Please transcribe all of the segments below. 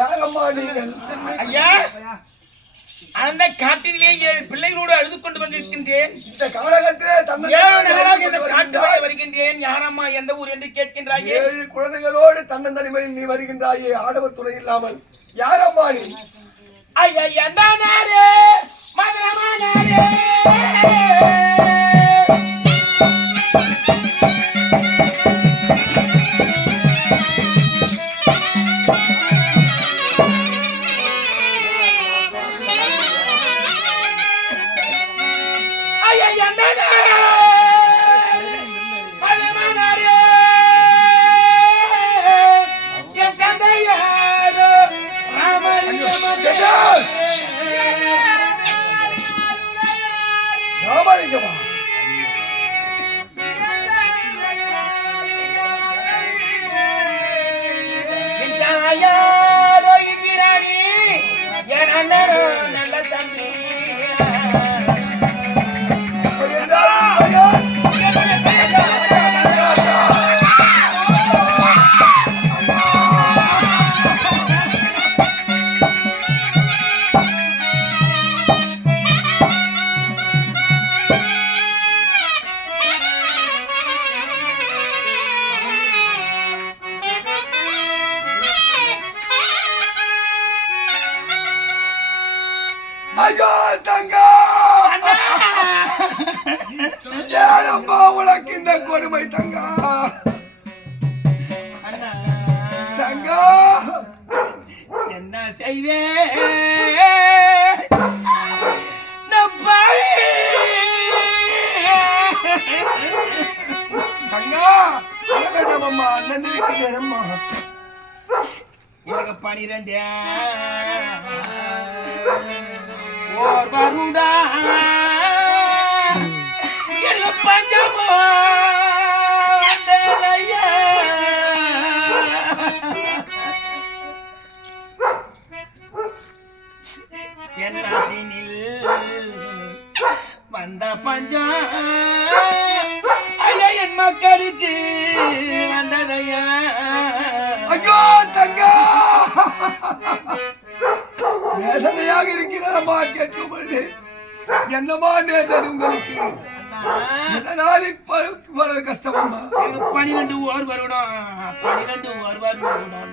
யாரம்மா நீங்கள்? ஐயா, அந்த காட்டிலே 7 பிள்ளைகளோடு அழுது கொண்டு வந்திருக்கின்றேன். இந்த காலகத்திலே 7 நாளாக இந்த காட்டு வரை வருகின்றேன். யாரம்மா, எந்த ஊர் என்று கேட்கின்றாயே? 7 குழந்தைகளோடு தன்னந்தனிமையில் நீ வருகின்றாயே, ஆடவர் துணை இல்லாமல். யாரம்மா நீ? ஐயா, எந்த நாடு? மதுரமா நாடு. நல்ல தம்பி ஐயோ தங்கா, ஏனப்பா உனக்கு இந்த கொடுமை தங்கா? தங்கா, என்ன செய்வேன்? தங்கா வேண்டாமம்மா, அண்ணன் இருக்கிறேனம்மா. எனக்கு 12 ஓர் வருடா எனக்கு பஞ்சமோ வந்ததையா. என் நாட்டினில் வந்த பஞ்சம் ஐயா என் மக்களுக்கு வந்ததையா. ஐயோ தங்கா, வேதனையாக இருக்கிறதம்மா கேட்கும் பொழுது. என்னமா நேர்ந்தது உங்களுக்கு? இதனால் இவ்வளவு கஷ்டமம்மா? 12 ஓர் வருடம் 12 ஓர் வருடம்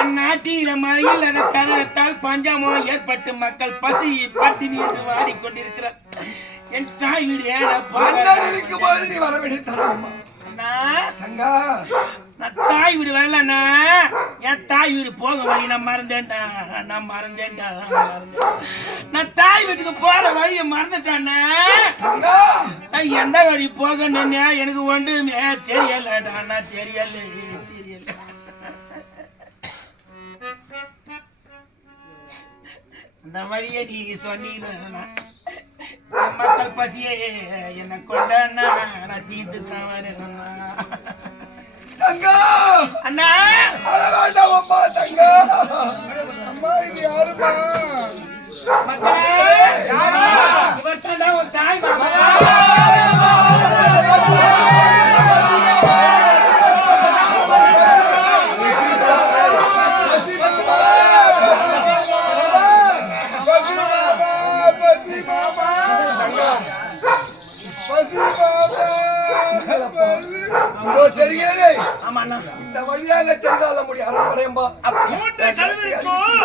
என் நாட்டில மழையில் அந்த காரணத்தால் பஞ்சாமோ ஏற்பட்டு மக்கள் பசி பட்டினி என்று வாடிக்கொண்டிருக்கிறார். என் தாய் வீடு இருக்கும் போது நீ வர வேண்டிய தரம்மா. தங்கா, நான் தாய் வீடு வரலண்ணா, என் தாய் வீடு போக வழி நான் மறந்தேன்டா. நான் தாய் வீட்டுக்கு போற வழியை மறந்துட்டானா. எந்த வழி போகணும்னு எனக்கு ஒன்றுமே தெரியலடா. நான் தெரியல. அந்த வழியை நீ சொன்னீங்கன்னா மக்கள் பசியே என்ன கொண்டா நான் தீர்த்து தான் வரேன்னா. தங்கா அண்ணா, அழகாண்டவம்மா தங்கா. அம்மா இது யாருமா? இவர் தாண்டா உன் தாய் மாமா. தெரிகிறது. ஆமாண்ணா, இந்த வழியாக சென்றால முடியும். 3 கதவு இருக்கும்,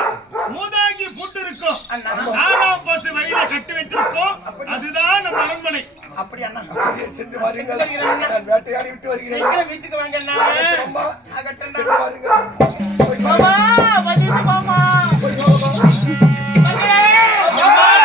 மூதாங்கி புட்டு இருக்கும், 4ஆம் பசு வழியில கட்டி வைத்திருக்கோம். அதுதான் நம்ம அரண்மனை. அப்படி அண்ணா, சென்று வாருங்கள். நான் வேட்டையாடி விட்டு வருகிறேன். சீக்கிரம் வீட்டுக்கு வாங்க அண்ணா. மாமா வந்தீங்க மாமா. Yeah.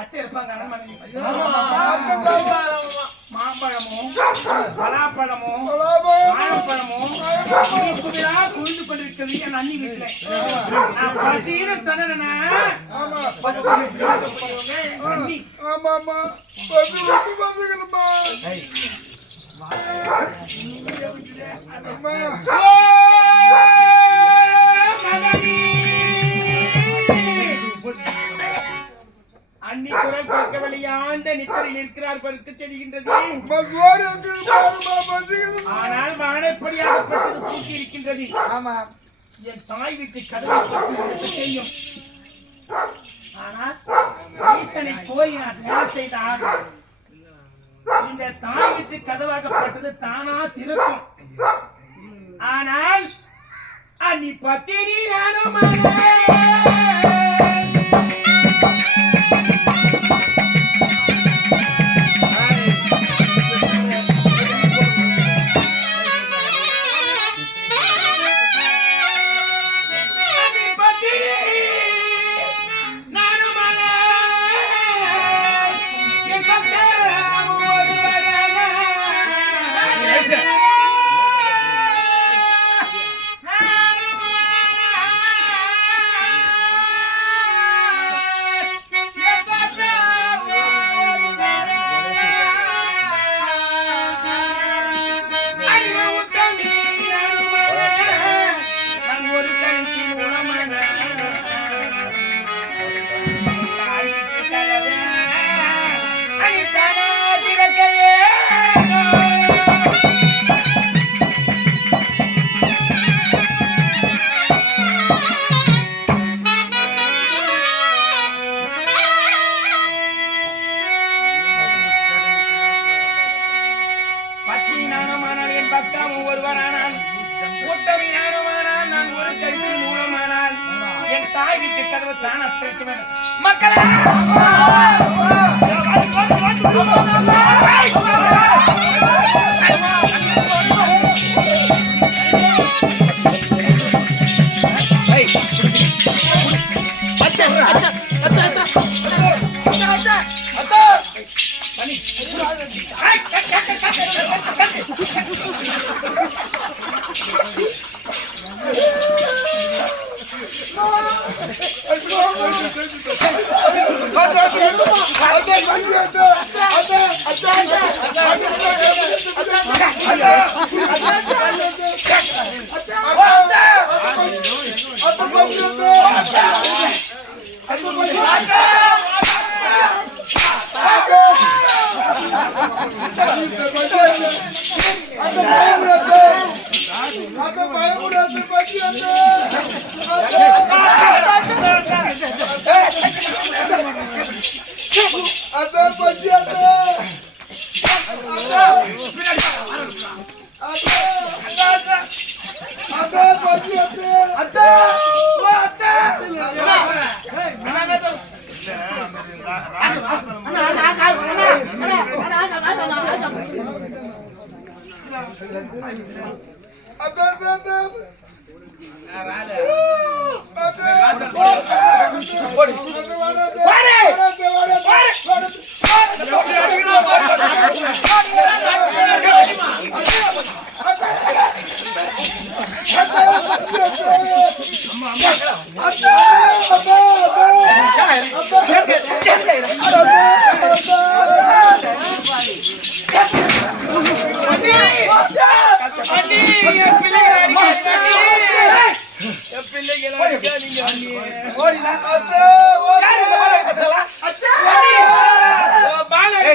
அத்தை இருப்பாங்க மாம்பழமும் பலாப்பழமும் வாழைப்பழமும் குவிந்து கொண்டிருக்கிறது என் அண்ணி வீட்டுல. நான் பசின்னு சொன்னேன்னா அண்ணி அன்னி குரல் கேட்கவில்லை. ஆண்ட நித்திரையில் இருக்கிறார் பருக்கு தெரிகின்றது. ஆனால் வானப்படியாகப்பட்டது தூக்கி இருக்கின்றது. என் தாய் வீட்டு கதவை பற்றி தெரியும். ஆனால் ஈசனை போய் நான் வேலை செய்தால் இந்த தாய் வீட்டு கதவாகப்பட்டது தானா திறக்கும். ஆனால் அன்னி பத்தினி நானும்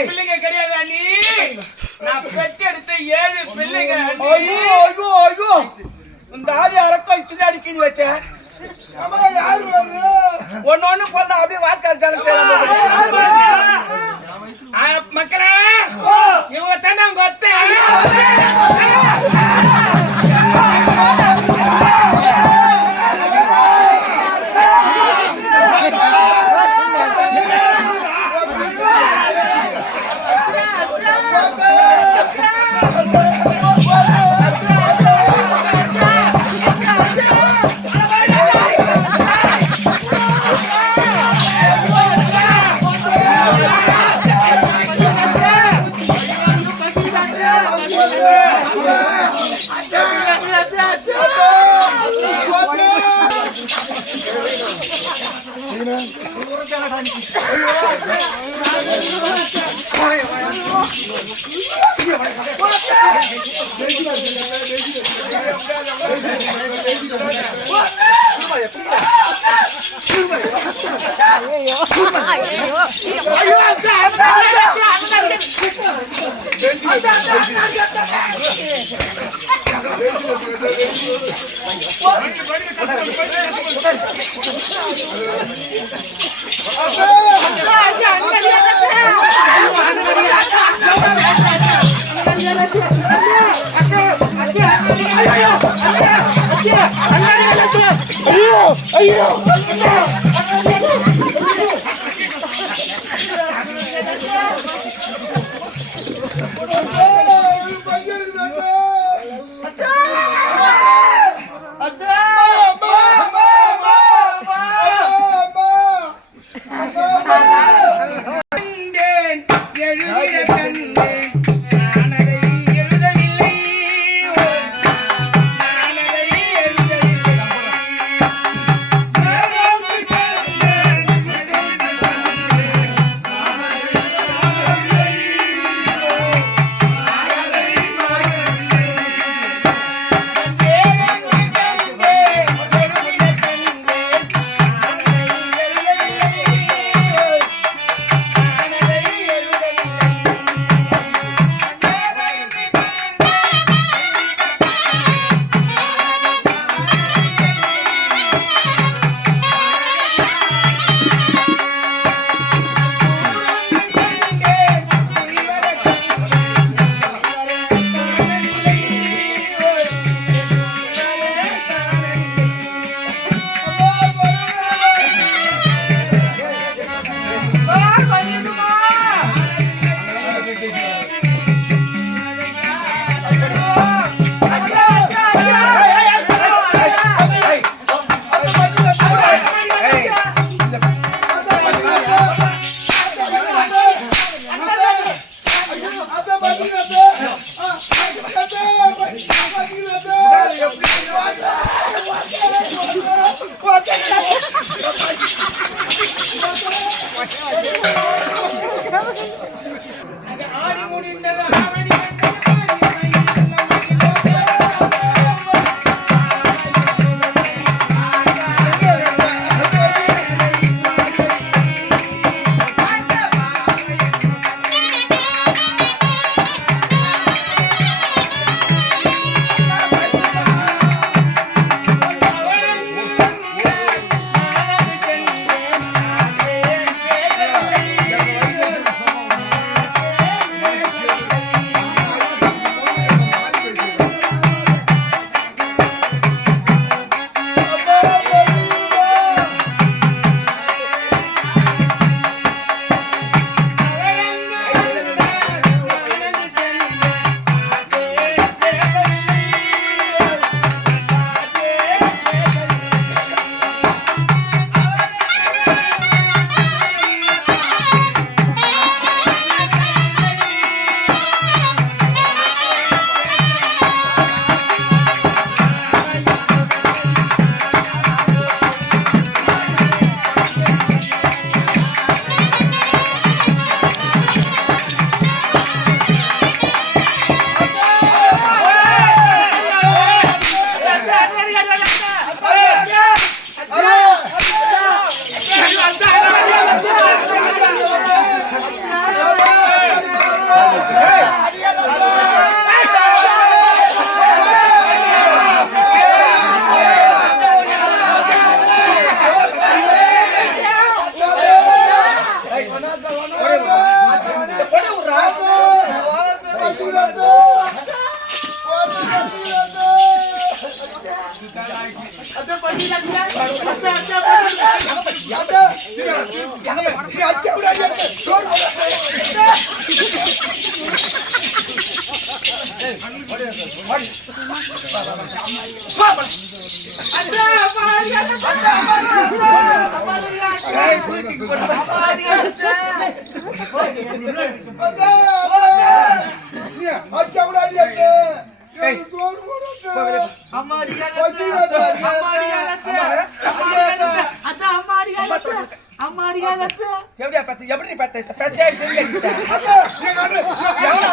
பிள்ளைங்க கிடையாது அண்ணி. நான் பெற்றெடுத்த 7 பிள்ளைங்க. இந்த ஆதி அரக்கம் இத்தனை அடிக்கடி வச்சேன். ஒன்னு பொண்ணு அப்படியே வாஸ்காச்சாலும் மக்களே இவங்க தானே அவங்க ஒத்த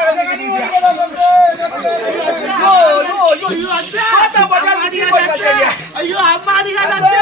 எப்படி ஐயோ ஐயோ அத்தை பாத்தா பாத்தா ஐயோ அம்மா அடிக்காத அத்தை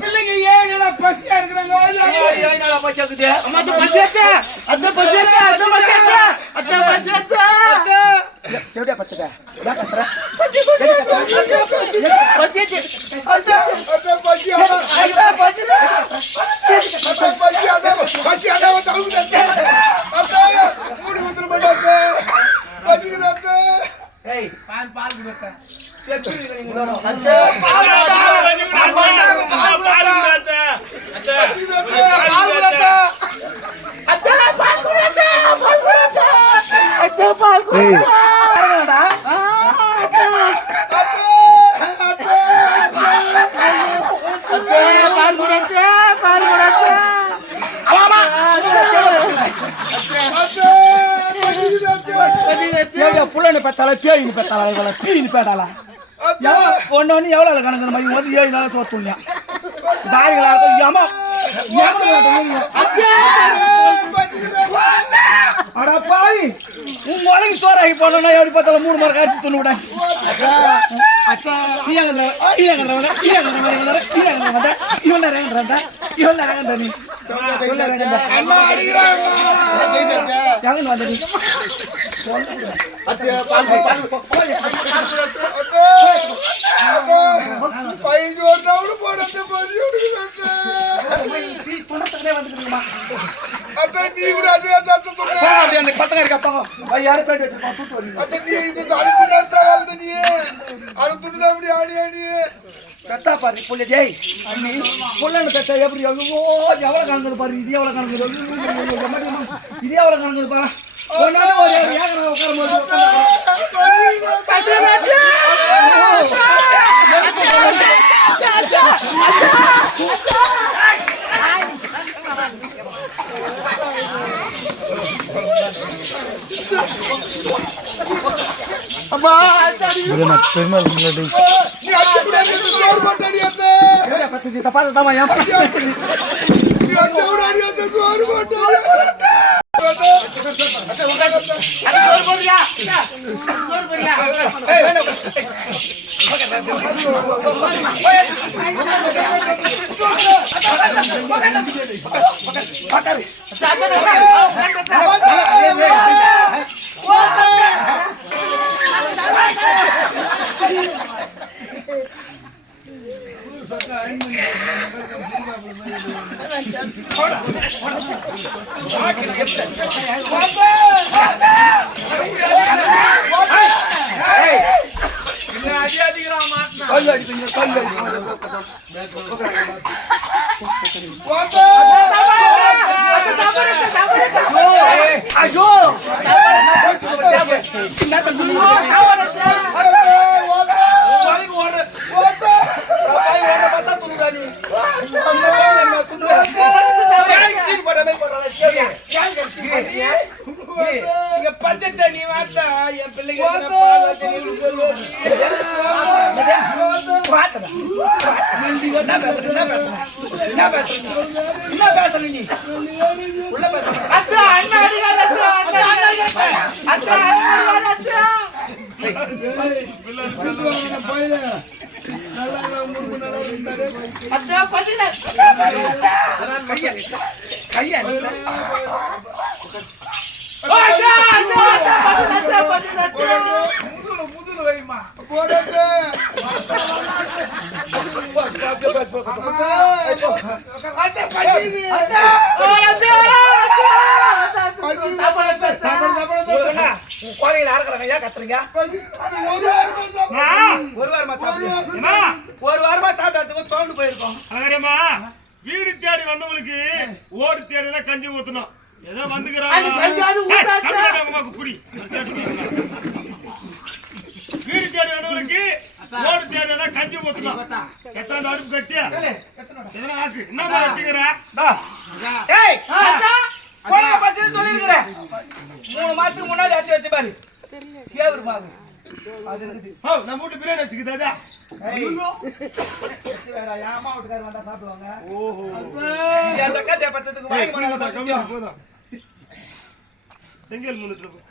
பிள்ளைங்க ஏன் பசியா இருக்கிறாங்க புள்ளனு பெத்தால பேயின்னு பெத்தால பீன்னு பேட்டாளா ஒன்னு எவ்வளவு கணக்கு மாதிரி வந்து 7 நாள் தோத்துங்க அடா பாய் உங்க உலகி சோறாகி போனோம்னா எப்படி பார்த்தாலும் 3 மார்க் அரிசி துண்ணு விடாங்க பெத்தா பாரு புள்ள ஜெய் அண்ணி புள்ளன்னு பெத்தா எப்படி எவ்வளவு கணக்குது பாரு இது எவ்வளவு கணக்குது இது எவ்வளவு கணக்குது பாரு பெருமாள் பச்சை நீ வாட்டா என் பிள்ளைங்க கையா முதுல வைமா கோழையில அறுக்கிறாங்க ஏன் கத்துறீங்க ஒரு வாரமா சாப்பிட்டதுக்கு தோண்டு போயிருக்கோம் அழகரம்மா வீடு தேடி வந்தவங்களுக்கு ஓடு தேடினா கஞ்சி ஊத்தணும் ஏதோ வந்துக்கிறாங்க குடி வீடு தேடி வந்தவங்களுக்கு ஓடு தேடினா கஞ்சி ஊத்தணும் எத்தாந்து அடுப்பு கட்டி எதனா ஆக்கு என்ன வச்சுக்கிற சொல்லிருக்கிறேன் 3 மாசத்துக்கு முன்னாடி அச்சு வச்சு பாரு கேவுருமாவு அது இருக்குது நம்ம வீட்டு பிரியாணி வச்சுக்குதா அம்மா வீட்டுக்காரர் வந்தா சாப்பிடுவாங்க ஓஹோ போதும் செங்கல் முன்னுட்டு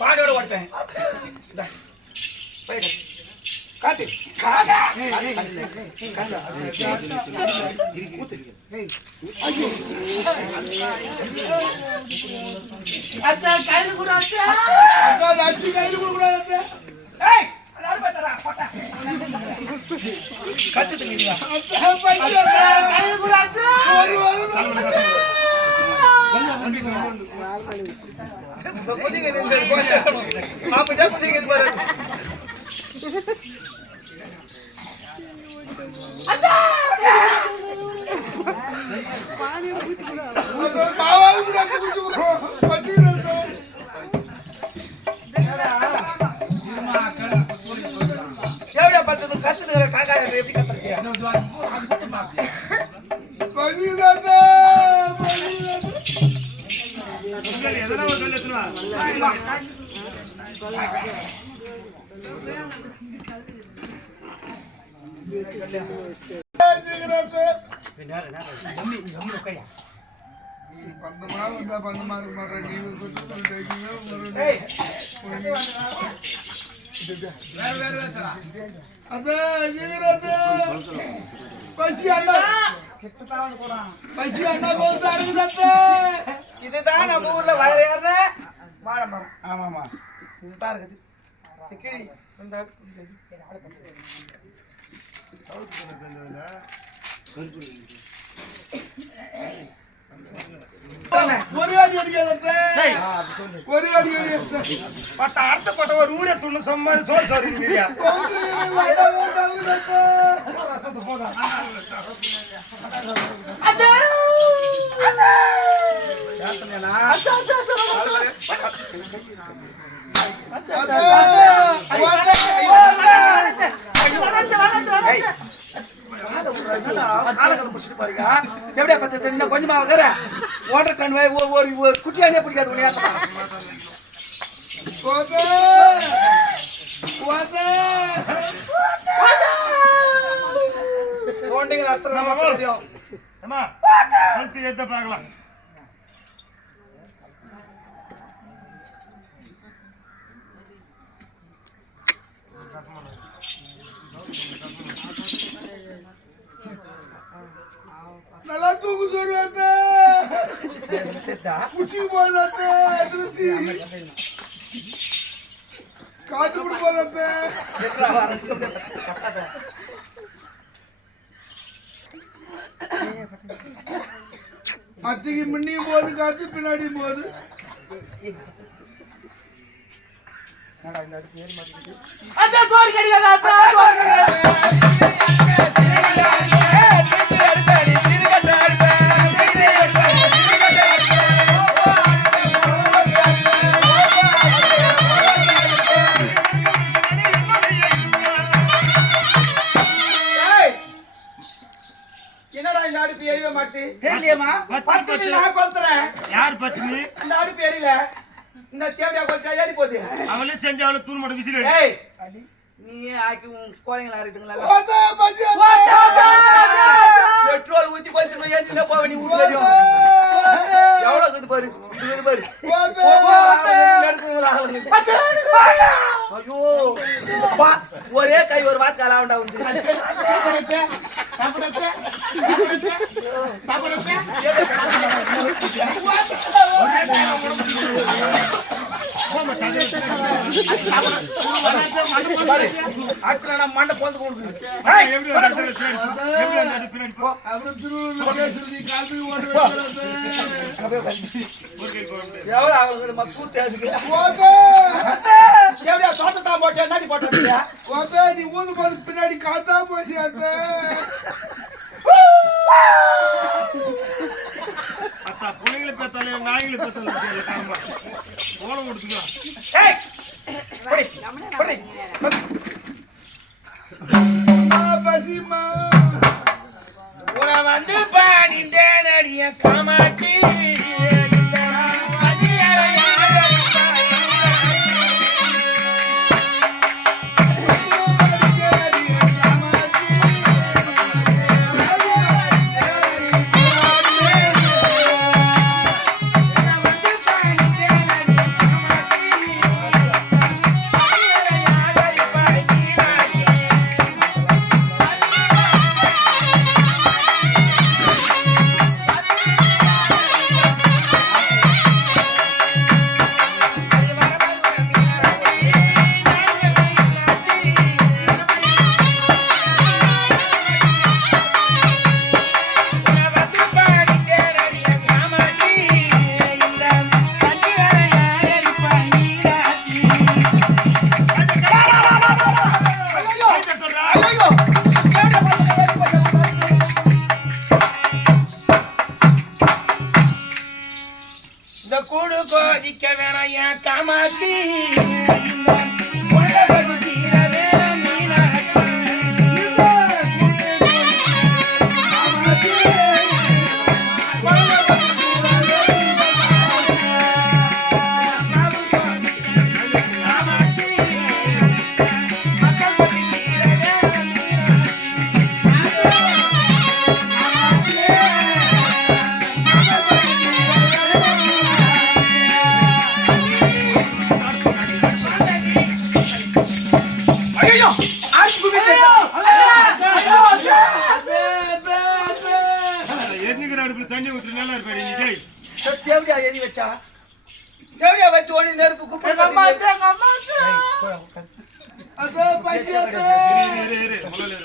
பாடோட ஓட்டேன் காட்டு கையில் கூட கத்துங்க கத்துக்கிற காக்கா எப்படி கத்துறீங்க எதனா ஒரு கல் எடுத்துவா இதுதான் நம்ம ஊர்ல வேற யாருன்னா வாழை மரம் ஆமாமா இதுதான் இருக்குது கிளி ஒரு அடி அடிக்காத ஒரு அடி அடிக்காத பத்த அர்த்த போட்ட ஒரு ஊரே துண்ணு சம்மாரி சோறு சொல்றீங்க கொஞ்சமா ஓட்டர் டன் ஒரு குட்டியானே பிடிக்காது எடுத்த பார்க்கலாம் நல்லா தூக்கு சொல்லுவாங்க குச்சி போதாத்த எதிர்த்தி காத்து கூட போதாத்த அத்திக்கு முன்னியும் போது காத்து பின்னாடியும் போது என்னடா இந்த அடுப்பு எரியவே மாட்டேன் தெரியலையேமா நான் கொளுத்துறேன் யார் பத்தினி இந்த அடுப்பு எரியல இந்த தேவையா கொஞ்சம் ஏறி போகுது அவளே செஞ்சு அவளை தூள் மட்டும் விசில் நீ ஆக்கி கோழைங்களா இருக்குதுங்களா பெட்ரோல் ஊத்தி கொஞ்சம் ஏஞ்சினா போவ நீ ஊர் தெரியும் எவ்வளவு இருக்குது பாரு இது பாரு ஐயோ பா ஒரே கை ஒரு வாத்து காலாவண்டா வந்து மண்டை போந்து எவ்வளவு ஆகுது கூத்து தோட்டத்தான் போட்டு என்னாடி போட்டியா நீ ஊது போது பின்னாடி காத்தா போச்சு அத்தா புள்ளைங்களை பேத்தாலே நாய்களை பேத்தாலே ஓலம் கொடுத்துக்கலாம் பசிமா உன வந்து பாடிந்தேன் அடிய காமாட்சி காமாட்சி தண்ணி ஊற்றி நல்லா இருப்பாரு தேவடியா எரி வச்சா தேவடியா வச்சு ஒண்ணு நெருப்பு குப்பை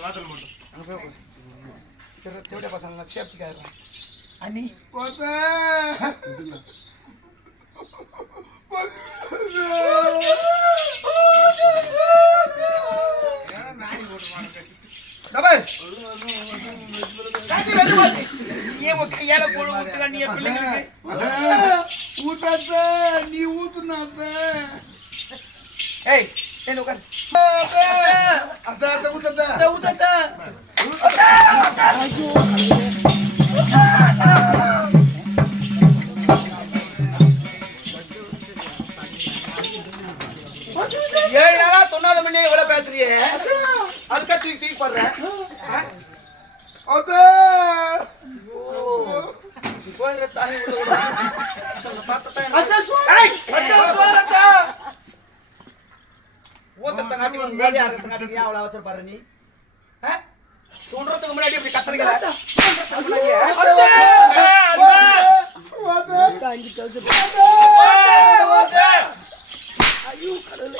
வாசல் மட்டும் தேவடியா பசங்க சேஃப்டிக்காக அண்ணி கையால போடு ஊத்துற நீ பிள்ளைங்களுக்கு ஊத்தாத்த நீ ஊத்துனாத்த ஏய் என்ன உட்கார் அத்த ஊத்தாத்த ஊத்தாத்த ஏய் நாளா தொண்ணாத மணி எவ்வளவு பேசுறியே அதுக்கா தூக்கி போடுற போயிடுற தாய் ஊத்தத்தை காட்டி முன்னாடி அரசு அவ்வளவு அவசரப்படுற நீ தோன்றதுக்கு முன்னாடி இப்படி கத்துறீங்களா ஐயோ கடவுளே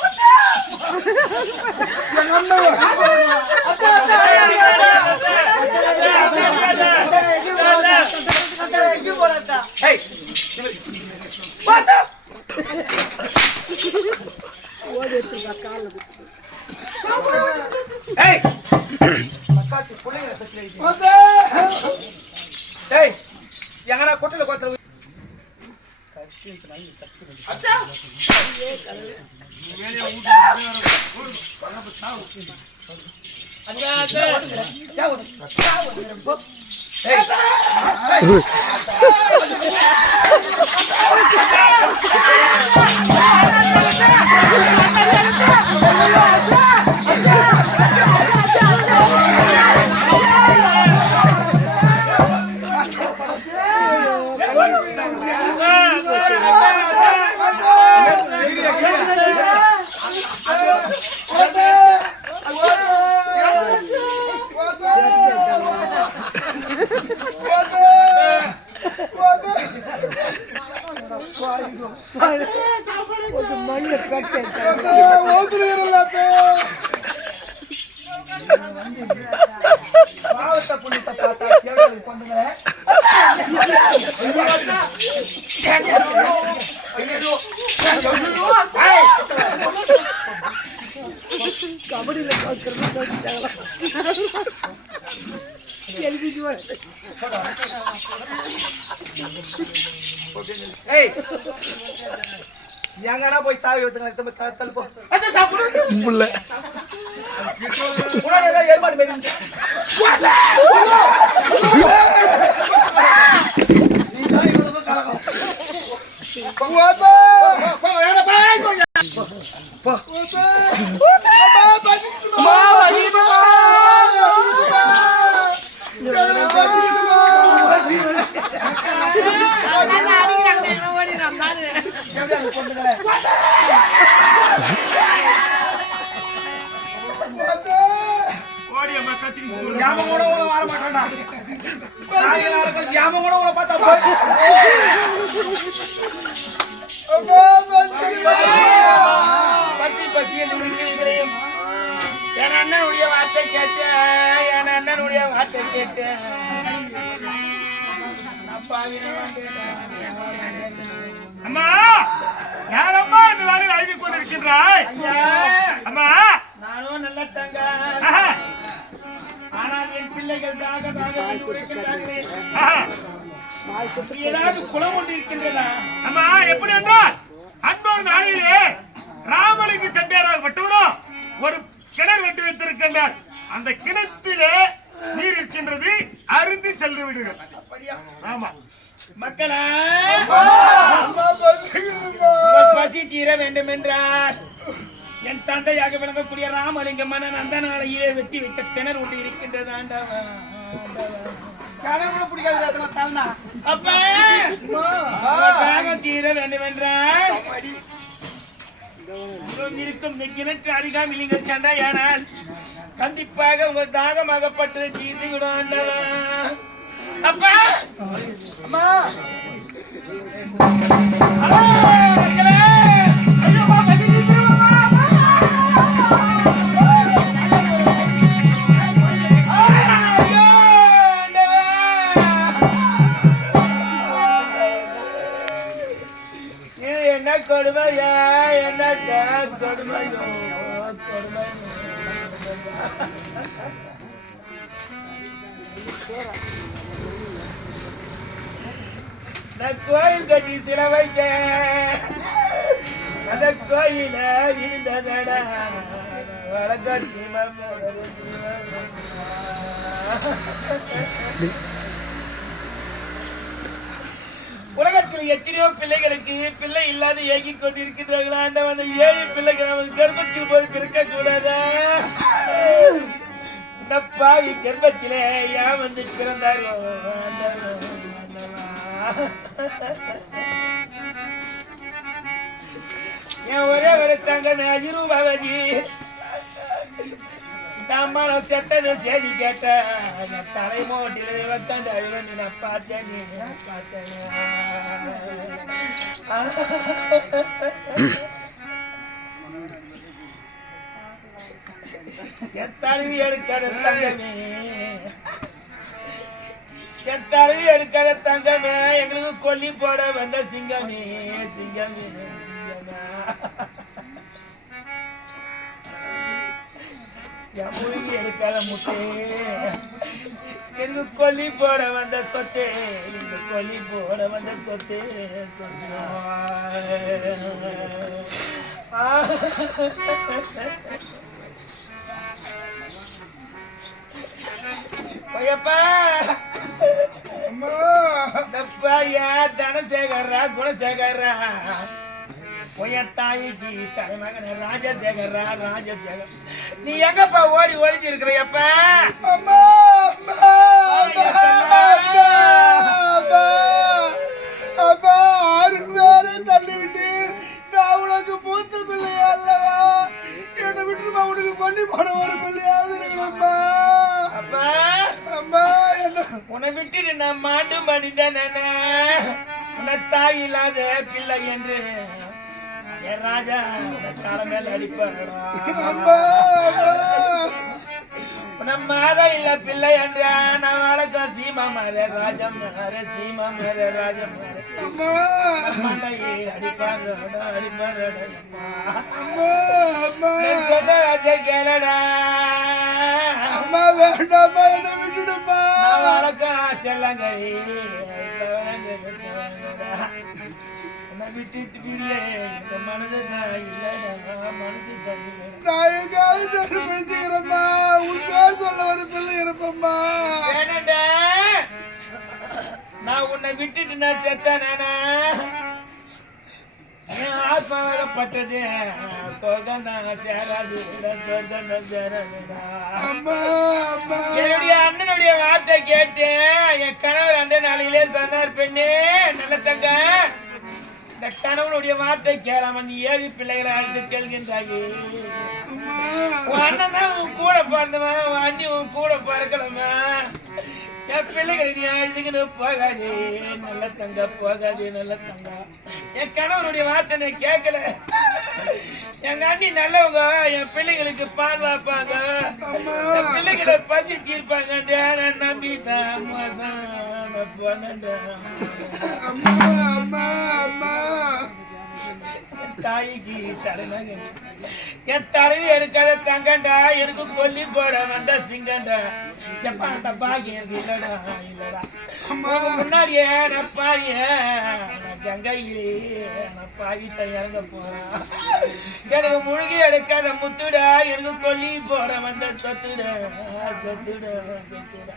எங்கடா கொட்டல கொத்த பாவத்தை புண்ணியத்தை பார்த்தா கேவலம் கொண்டுங்களே. ஏய், எங்கடா போய் சாவி எடுத்துங்க தள்ளுப்போ. ஏற்பாடு பண்ணி ஞாபகம் கூட வர மாட்டான்டா. ஞாபகம் கூட பார்த்தா பசி பசி என்று விழிக்கிறேன். என் அண்ணனுடைய வார்த்தை கேட்டேன், என் அண்ணனுடைய வார்த்தை கேட்டேன். அம்மா யாரம்மா இந்த மாதிரி அழுது கொண்டிருக்கின்றாய்? அம்மா நானும் நல்ல தங்க, ஆனால் என் பிள்ளைகள் தாக ஏதாவது குளம் ஒன்று இருக்கின்றதா? அம்மா எப்படி என்றால் அன்பர் நாளிலே ராமலிங்க செட்டியாராகப்பட்டவரும் ஒரு கிணறு வெட்டி வைத்திருக்கின்றார். அந்த கிணத்திலே நீர் இருக்கின்றது, அருந்தி சென்று விடுங்கள். ஆமா மக்களா, பசி தீர வேண்டும் என்றால் என் தந்தையாக விளங்கக்கூடிய ராமலிங்க மன்னன் அந்த நாளையிலே வெட்டி வைத்த கிணறு ஒன்று இருக்கின்றது. ஆண்டவா கிணறு பிடிக்காது தாழ்னா. அப்ப தீர வேண்டும் என்றால் இருக்கும் கிணற்று அருகாமல் நீங்கள் சென்றாயானால் கண்டிப்பாக உங்கள் தாகமாகப்பட்டது தீர்ந்து விடும். ஆண்டவா அப்பா அம்மா என்ன கொடுமையா, என்ன கொடுமையோ கொடுமை. நான் கோயில் கட்டி சில வைக்க அந்த கோயில இருந்ததடா வழக்க தீமம் உலகத்தில் எத்தனையோ பிள்ளைகளுக்கு பிள்ளை இல்லாத ஏங்கிக் கொண்டிருக்கின்றார்கள். ஆண்டவன் அந்த 7 பிள்ளைகள் அவன் கர்ப்பத்தில் போய் பிறக்க கூடாதா? இந்த பாவி கர்ப்பத்திலே ஏன் வந்து பிறந்தாரோ? என் ஒரே ஒரு தங்கமே அஜிரூபாவதி நம்மள செத்தனு செய்தி கேட்ட தலைமோட்டில உட்காந்து அழுவன்னு நான் பார்த்தேனே பார்த்தேனே. என் தழுவி எடுக்காத தங்கமே, என் தழுவி எடுக்காத தங்கமே, எங்களுக்கு கொல்லி போட வந்த சிங்கமே சிங்கமே சிங்கமா. என் மொழி எடுக்காத முட்டே, எனக்கு கொல்லி போட வந்த சொத்தே, எனக்கு கொல்லி போட வந்த சொத்தே சொத்தா. தனசேகரா குணசேகரா தாய்க்கு தலைமகன ராஜசேகரா ராஜசேகர். நீ எங்கப்பா ஓடி ஒழிச்சு இருக்கிறப்ப? அப்பா 6 பேரை தள்ளிவிட்டு நான் உனக்கு மூத்த பிள்ளையா அல்லவா? என்னை விட்டு உனக்கு கொல்லி போன ஒரு பிள்ளையாவது இருக்கணும்மா. அப்பா அம்மா என்ன உன்னை விட்டுட்டு நான் மாண்டு மனிதன உன்னை தாய் இல்லாத பிள்ளை என்று என் ராஜா தலை மேல அடிப்பாருடா. நம்ம மாதா இல்ல பிள்ளை என்றா நான் வழக்கம் சீமா மாற ராஜம் மாற சீமா மாற ராஜம் மாற மண்டையே அடிப்பாருடா அடிப்பாருடா. சொன்ன ராஜா கேளடா விட்டுடுமா நான் வழக்கம் செல்லங்கை விட்டுட்டு பிரியே மனது இல்லடா மனது நான் எங்காவது படிச்சுக்கிறேம்மா உண்மையா சொல்ல ஒரு பிள்ளை இருப்பம்மா வேணடா நான் உன்னை விட்டுட்டு நான் செத்தானா ஆத்மாவாகப்பட்டது சொர்க்கம் தான் சேராது சொர்க்கம் தான் சேராதுடா. என்னுடைய அண்ணனுடைய வார்த்தை கேட்டு என் கணவர் 2 நாளிலே சொன்னார் பெண்ணே நல்ல தங்க இந்த கணவனுடைய வார்த்தை கேளாம நீ 7 பிள்ளைகளை அழைத்து செல்கின்றாயே. உன் அண்ணன் தான் உன் கூட பிறந்தவன் உன் அண்ணி உன் கூட பிறக்கலமா என் பிள்ளைகளை நீ அழுதுகிட்டு போகாதே நல்ல தங்க போகாதே நல்ல தங்க. என் கணவனுடைய வார்த்தை நான் கேட்கல. எங்க அண்ணி நல்லவங்க என் பிள்ளைகளுக்கு பால் வாப்பாங்க என் பிள்ளைகளை பசி தீர்ப்பாங்க நான் நம்பிதான் மோசம் போனேன்டா. தாய்க்கு தலைமகன் என் தலைவி எடுக்காத தங்கண்டா எனக்கு கொல்லி போட வந்த சிங்கண்டா. எப்பா அந்த பாகியம் எனக்கு இல்லடா இல்லடா முன்னாடியே நான் பாவிய கங்கையிலே நான் பாவித்த இறங்க போறேன். எனக்கு முழுகி எடுக்காத முத்துடா எனக்கு கொல்லி போட வந்த சொத்துடா சொத்துடா சொத்துடா.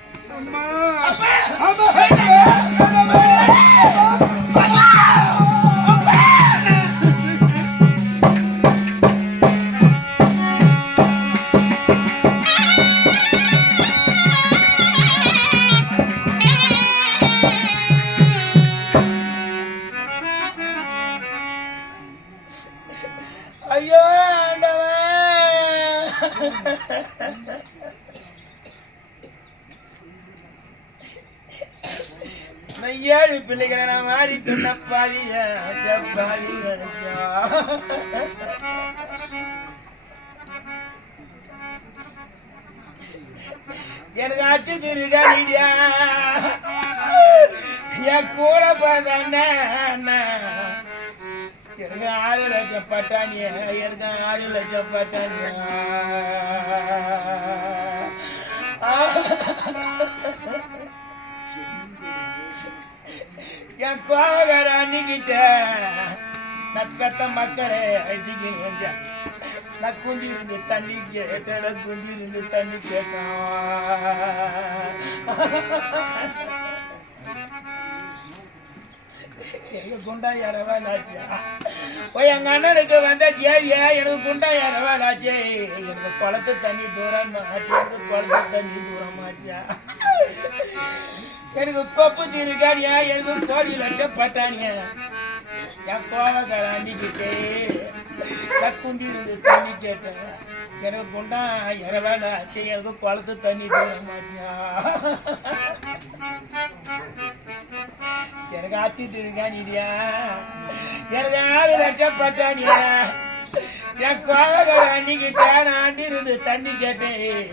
ஐயோ நான் 7 பிள்ளைகளை நான் மாறி துண்ண பாவிய எனக்கு ஆச்சு திருகாடியா என் கூட பார்த்தா எனக்கு 6 லட்சம் பட்டானியா எனக்கு 6 லட்சம் பட்டானியா. என் கோவகார அன்னிக்கிட்ட நான் பெத்த மக்களே அடிச்சுக்கின்னு வந்தேன். நான் குந்தி இருந்து தண்ணி கேட்டேன் குந்தி இருந்து தண்ணி கேட்டேன். எனக்கு குண்டா 2 ரூபாய்லாச்சு. எங்க அண்ணனுக்கு வந்த தேவியா எனக்கு குண்டா 2 ரூபாய்லாச்சு. எனக்கு குளத்து தண்ணி தூரமாச்சு எனக்கு குளத்து தண்ணி தூரமாச்சா. எனக்கு கொப்பு தீருக்கானியா எனக்கு 1 கோடி லட்சம் பட்டானியா. என் கோவக்கார அன்னிக்கிட்டே குந்தி இருந்து தண்ணி கேட்டேன். எனக்கு குண்டா 2 ரூபாய்லாச்சு எனக்கு குளத்து தண்ணி தூரமாச்சா. எனக்கு ஆட்சி திருக்கானியா எனக்கு 6 லட்சம் பட்டானியா. என் கோவக்கார அன்னிக்கிட்ட நான் ஆண்டி இருந்து தண்ணி கேட்டேன்.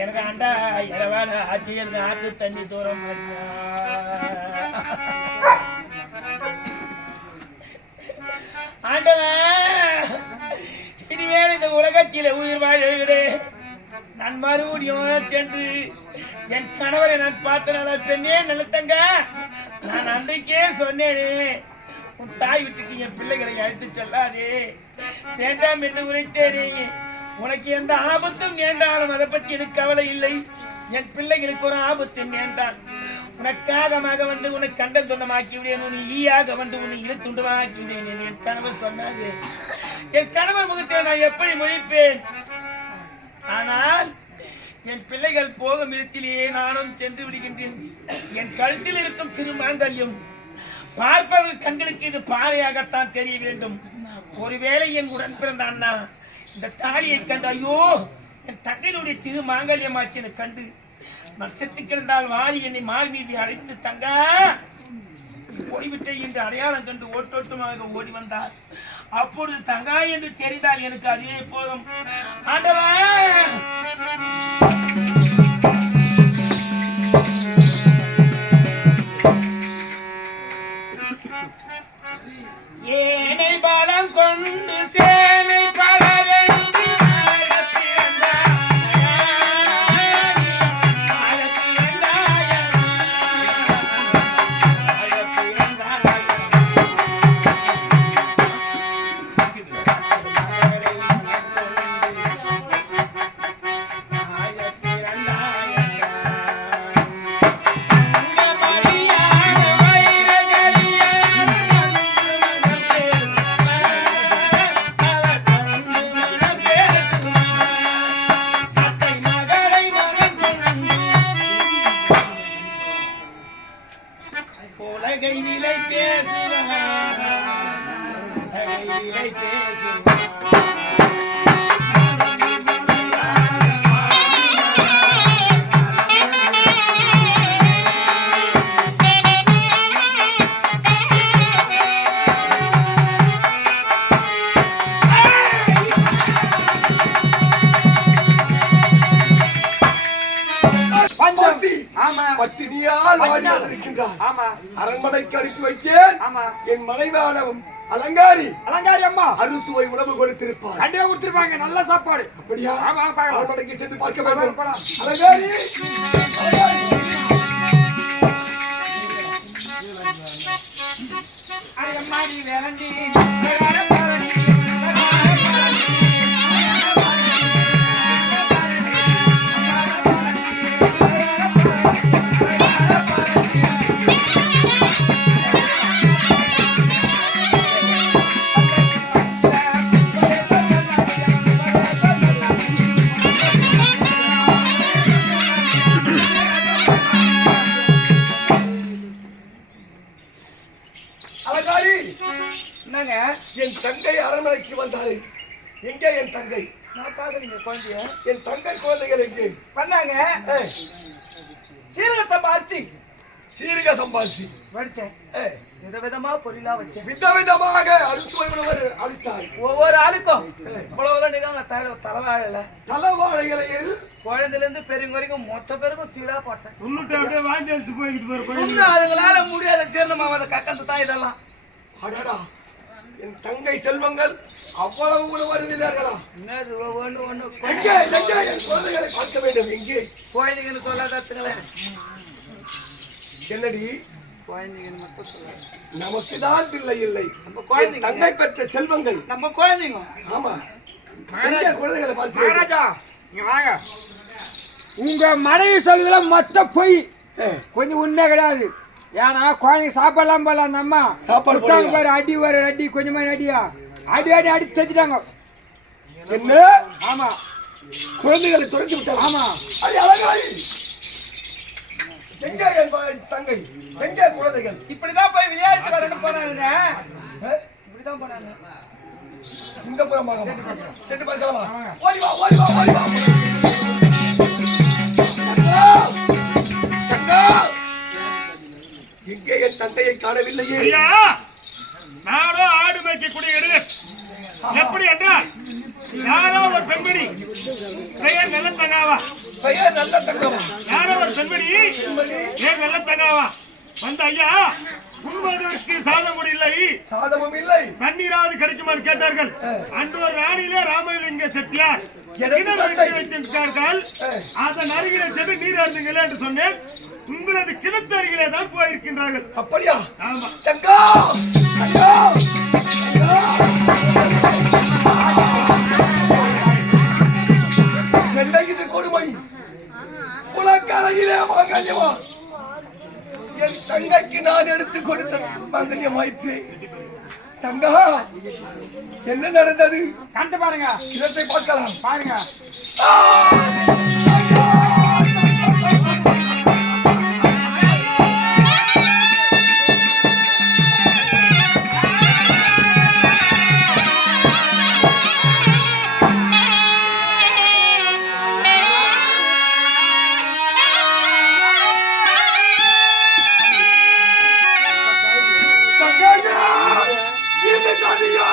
எனக்கு ஆண்டா 2 ரூபாய் ஆச்சு எனக்கு ஆத்து தண்ணி தூரம் ஆச்சா. ஆண்டவன் இனிமேல் இந்த உலகத்தில உயிர் வாழவிடு நான் மறுபடியும் சென்று என் கணவரை நான் பார்த்தனால பெண்ணே நிலத்தங்க நான் அன்றைக்கே சொன்னேனே உன் தாய் வீட்டுக்கு என் பிள்ளைகளை அழைத்து செல்லாதே வேண்டாம் என்று உரைத்தேனே. உனக்கு எந்த ஆபத்தும் நேர்ந்தாலும் அதை பற்றி எனக்கு கவலை இல்லை. என் பிள்ளைகளுக்கு ஒரு ஆபத்து நேர்ந்தான் உனக்காகமாக வந்து உன்னை கண்டம் துண்டமாக்கி விடேன் உன்னை ஈயாக வந்து உன்னை இழுத்துண்டமாக்கி விடேன் என் கணவர் சொன்னாரு. என் கணவர் முகத்தை நான் எப்படி மொழிப்பேன்? ஆனால் என் பிள்ளைகள் போகும் இடத்திலேயே நானும் சென்று விடுகின்றேன். என் கழுத்தில் இருக்கும் திருமாங்கல்யம் பார்ப்பவர்கள் கண்களுக்கு இது பாறையாகத்தான் தெரிய வேண்டும். ஒருவேளை என் உடன் பிறந்த அண்ணா இந்த தாலியை கண்டு ஐயோ என் தங்கையினுடைய திருமாங்கல்யமாச்சு கண்டு நான் செத்து கிடந்தால் வாரி என்னை மால் மீதி அழைத்து தங்க போய்விட்டே என்று அடையாளம் கண்டு ஓட்டோட்டமாக ஓடி வந்தார். அப்பொழுது தங்காய் என்று தெரிந்தால் எனக்கு அதுவே போதும். ஆண்டவன் ஏனை பலம் கொண்டு சேனை பலரென்று உலகை விலை பேசுவார், உலகை விலை பேசுவார். பட்டினியால் அரண்மனைக்கு அனுப்பி வைத்தேன். என் மனைவியானவும் அலங்காரி அம்மா அறுசுவை உணவு கொடுத்திருப்பார். கண்டிப்பா கொடுத்திருப்பாங்க. நல்ல சாப்பாடு. அப்படியா? அரண்மனைக்கு சென்று பார்க்க வேண்டும். அலங்காரி அம்மாடி வேலண்டி அலங்காரி என்னங்க? என் தங்கை அரண்மனைக்கு வந்தாரு. எங்கே என் தங்கை? நான் பாக்கலீங்க குழந்தைய. என் தங்கை குழந்தைகள் எங்கே? பண்ணாங்க சீரக சம்பா அரிசி சீரக சம்பாரிசி வடிச்சேன். விதவிதமா பொரியலா வச்சேன். விதவிதமாக அறுசுவை உணவு அளித்தார். ஒவ்வொரு ஆளுக்கும் இவ்வளவுதான் நிகழ்ங்க. தலைவாழல தலைவாழையில் குழந்தைல இருந்து பெரியவங்க வரைக்கும் மொத்த பேருக்கும் சீரா போட்டேன். அப்படியே வாங்கி எடுத்து போய்கிட்டு அதுங்களால முடியாத சேர்ந்தமாவத கக்கந்து தான் இதெல்லாம். அடடா, என் தங்கை செல்வங்கள் அவ்வளவு கூட வருகிறார்களா? என்னது ஒண்ணு ஒண்ணு எங்கே எங்கே என் குழந்தைகளை பார்க்க வேண்டும்? எங்கே குழந்தைங்கன்னு சொல்லாதத்துங்களே. என்னடி குழந்தைங்கன்னு மட்டும் சொல்ல. நமக்கு தான் பிள்ளை இல்லை. நம்ம குழந்தைங்க தங்கை பெற்ற செல்வங்கள் நம்ம குழந்தைங்க. ஆமா, எங்கே குழந்தைகளை பார்க்க மகாராஜா இங்க வாங்க. உங்க மனைவி சொல்லுதல மொத்த பொய், கொஞ்சம் உண்மை கிடையாது. ஏன்னா குழந்தைங்க சாப்பாடலாம் போல அந்த அம்மா சாப்பாடு கொடுத்தாங்க பாரு. அடி ஒரு அடி கொஞ்சமா அடியா அடி அடி அடி தச்சுட்டாங்க. என்ன? ஆமா, குழந்தைகளை துரத்தி விட்டாங்க. ஆமா. அடி அலங்காரி, எங்கே என் தங்கை? எங்கே குழந்தைகள்? இப்படிதான் போய் விளையாட்டு வரணும் போனாங்க. இப்படிதான் போனாங்க. இந்த புறமாக சென்று பார்க்கலாமா? ஓடி வா ஓடி வா ஓடி வா. தங்கா, எங்கே என் தங்கையை காணவில்லையே? ஐயா, நானோ ஆடு மேய்க்கக்கூடிய இடம். எப்படி என்றால் யாரோ ஒரு பெண்மணி பெயர் நல்ல தங்காவா, பெயர் நல்ல தங்கமா? யாரோ ஒரு பெண்மணி பெயர் நல்ல தங்காவா வந்த ஐயா, உண்பதற்கு சாதம் கூட இல்லை, சாதமும் இல்லை, தண்ணீராவது கிடைக்குமாறு கேட்டார்கள். அன்று ஒரு ராணியிலே ராமலிங்க செட்டியார் வைத்திருக்கிறார்கள். அதன் அருகிலே சென்று நீர் அருந்துங்களே என்று சொன்னேன். உங்களது கிணத்து அருகிலே தான் போயிருக்கின்றார்கள். அப்படியா? ஆமா. தங்கா தங்கா என்ன இது கொடுமை? உலக்கரையிலே மங்கல்யமா என் தங்கைக்கு நான் எடுத்து கொடுத்த மங்கல்யமாயிற்று. தங்கா, என்ன நடந்தது? கண்டு பாருங்க, இடத்தை பார்க்கலாம். பாருங்க. இது தனியா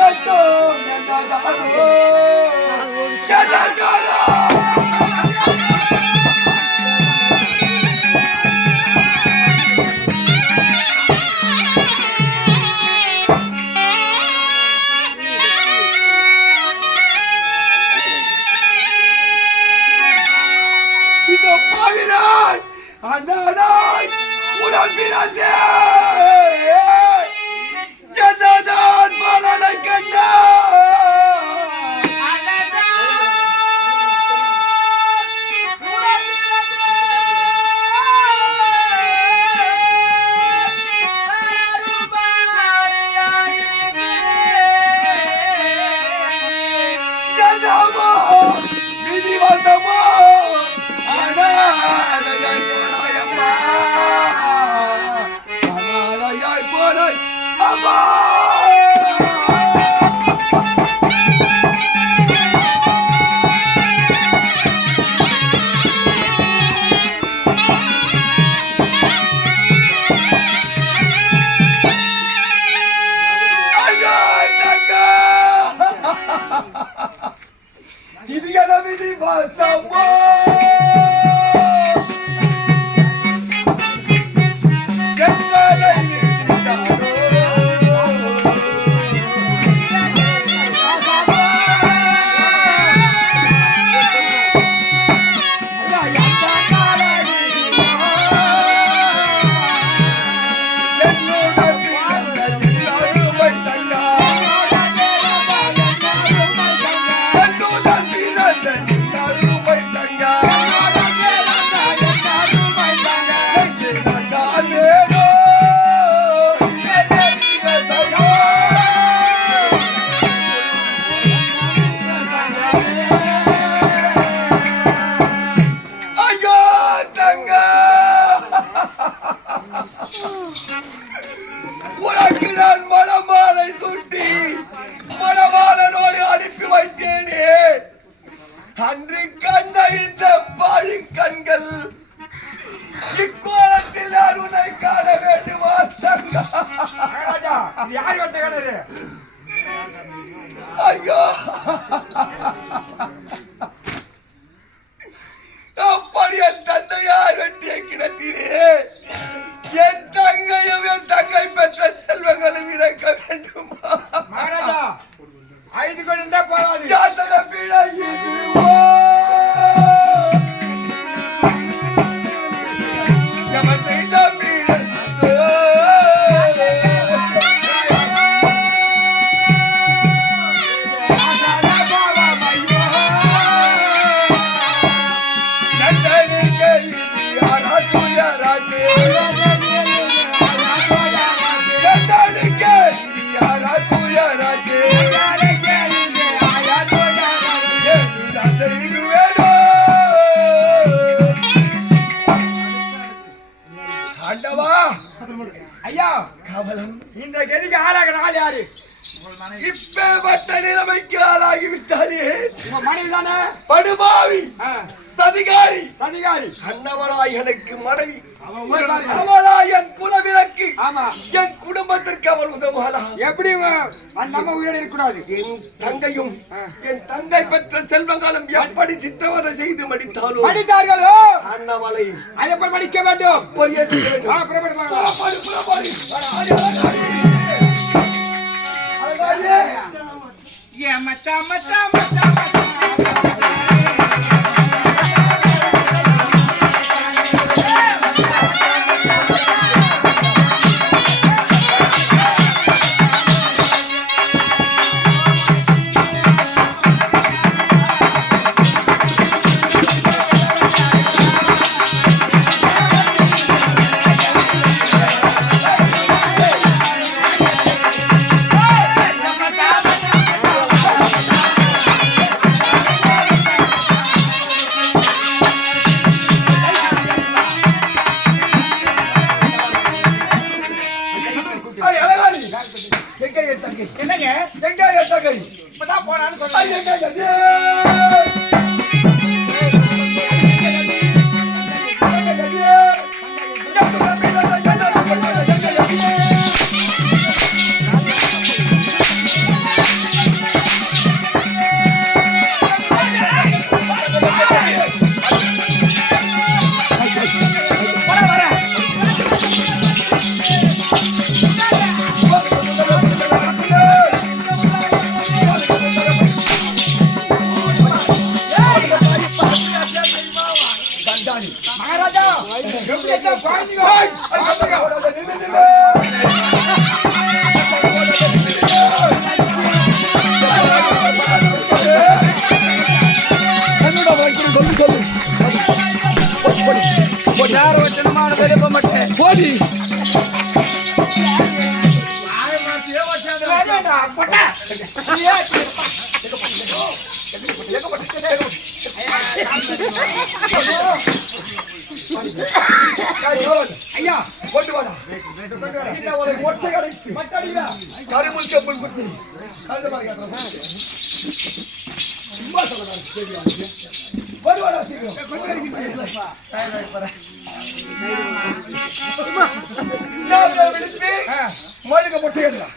கத்தோம் என்னதானோ என்னதானோ இதோ பாவினான் அண்ணாடாய் உடன் பிறந்தே என்னதான் பலனை கண்டான் ஜனமோ விதிவசமோ அனாதையாய் போனாயம்மா அனாதையாய் போனாய் அம்மா ஐயோ தங்கா இது என விதிவசமோ எங்களை விதித்தாரோ என்னுடன் பிறந்த இன்னொருமை தங்கா என்னுடன் பிறந்த இன்னொருமை தங்கா எங்கே நான் வேணோ ஐயோ தங்கா உனக்கு நான் மணமாலை சுட்டி மணமாலனோடு அனுப்பி வைத்தேனே அன்று கண்ட இந்த பாழி கண்கள் இக்கோலத்தில் நான் உன்னை காண வேண்டுமா தங்கா யார் வெட்ட கிணறு ஐயோ அப்படி என் தந்தையார் வெட்டிய கிணத்திலே என் தங்கையும் என் தங்கை பெற்ற செல்வங்களும் இறக்க வேண்டுமா மகாராஜா ஐந்து கொண்டே போராது யாத்தக பிழை இதுவோ எவன் செய்த பிழை ஐயா கவலம் இந்த கதிக்கு ஆளாக நாள் யாரு இப்பேற்பட்ட நிலைமைக்கு ஆளாகிவிட்டாரே உங்க மனைவி தானே படுபாவி சதிகாரி சதிகாரி அன்னவளாய் எனக்கு மனைவி உயிர்வாழி. அவளா என் குலவிளக்கு ஆமா என் குடும்பத்திற்கு அவள் உதவுவாளா எப்படி நம்ம உயிரோடு இருக்கக்கூடாது என் தங்கையும் என் தங்கை பெற்ற செல்வங்களும் எப்படி சித்திரவதை செய்து மடித்தாலும் படித்தார்களோ அன்னவளை அதை போய் படிக்க வேண்டும் பொய்ய செய்ய வேண்டும். புறப்பட்டு போங்க. புறப்பாடு, புறப்பாடு. அழகாரி, அழகாரி. அழகாரியே. ஏன் மச்சான் மச்சான் மச்சான் மச்சான் ஐய், அழகாரி. எங்க என் தங்கை? என்னங்க எங்க என் தங்கை? இப்பதான் போனான்னு ஐய், சொல்றேன் எங்க என் தங்கை? போடி ஐயா கொண்டு வாடா இந்த உனக்கு ஒட்டை கிடைத்து கருமுள் செப்புள் குத்தி கழுத பாருங்க சும்மா சொல்லலாம் கொண்டு வாடா சீக்கிரம் விடுத்து மழுக பொட்டை எடுக்கலாம்